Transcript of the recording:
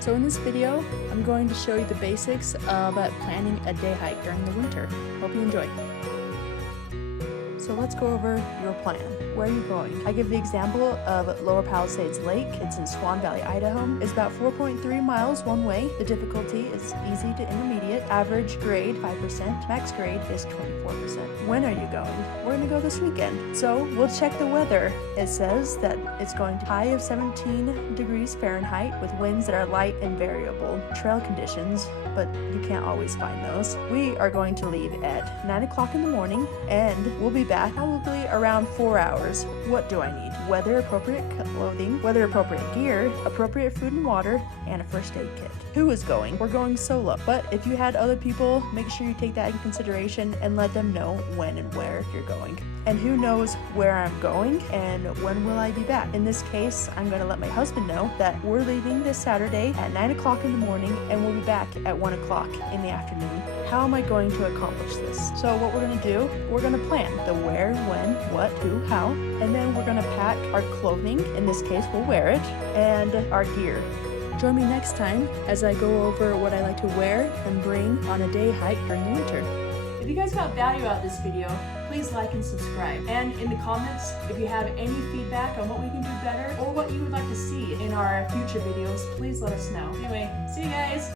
So in this video, I'm going to show you the basics of planning a day hike during the winter. Hope you enjoy. So let's go over your plan. Where are you going? I give the example of Lower Palisades Lake. It's in Swan Valley, Idaho. It's about 4.3 miles one way. The difficulty is easy to intermediate. Average grade 5%. Max grade is 24%. When are you going? We're gonna go this weekend. So we'll check the weather. It says that it's going to high of 17 degrees Fahrenheit with winds that are light and variable. Trail conditions, but you can't always find those. We are going to leave at 9 o'clock in the morning and we'll be back probably around 4 hours. What do I need? Weather appropriate clothing, weather appropriate gear, appropriate food and water, and a first aid kit. Who is going? We're going solo, but if you had other people, make sure you take that in consideration and let them know when and where you're going. And who knows where I'm going and when will I be back. In this case, I'm going to let my husband know that we're leaving this Saturday at 9 o'clock in the morning and we'll be back at 1 o'clock in the afternoon. How am I going to accomplish this? So what we're going to do, we're going to plan the where, when, what, who, how, and then we're going to pack our clothing. In this case, we'll wear it, and our gear. Join me next time as I go over what I like to wear and bring on a day hike during the winter. If you guys got value out of this video, please like and subscribe. And in the comments, if you have any feedback on what we can do better or what you would like to see in our future videos, please let us know. Anyway, see you guys!